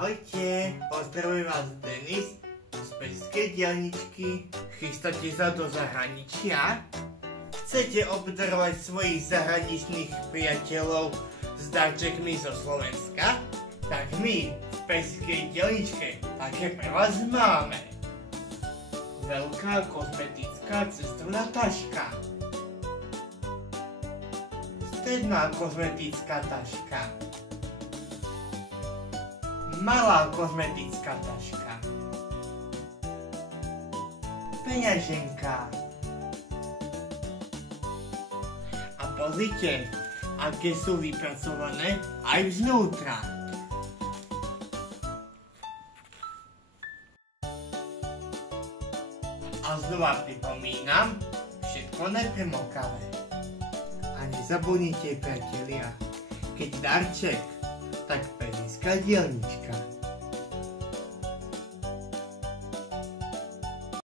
Ahojte, pozdravujem vás Denis z Pežskej diaľničky. Chystáte sa do zahraničia? Chcete obdarovať svojich zahraničných priateľov s darčekmi zo Slovenska? Tak my v Pežskej diaľničke také pre vás máme. Veľká kozmetická cestovná taška. Stredná kozmetická taška. Malá kozmetická taška. Peňaženka. A pozrite, aké sú vypracované aj vznútra. A znova pripomínam, všetko nepremokavé. A nezabudnite, priatelia, keď darček, tak Pežská diaľnička.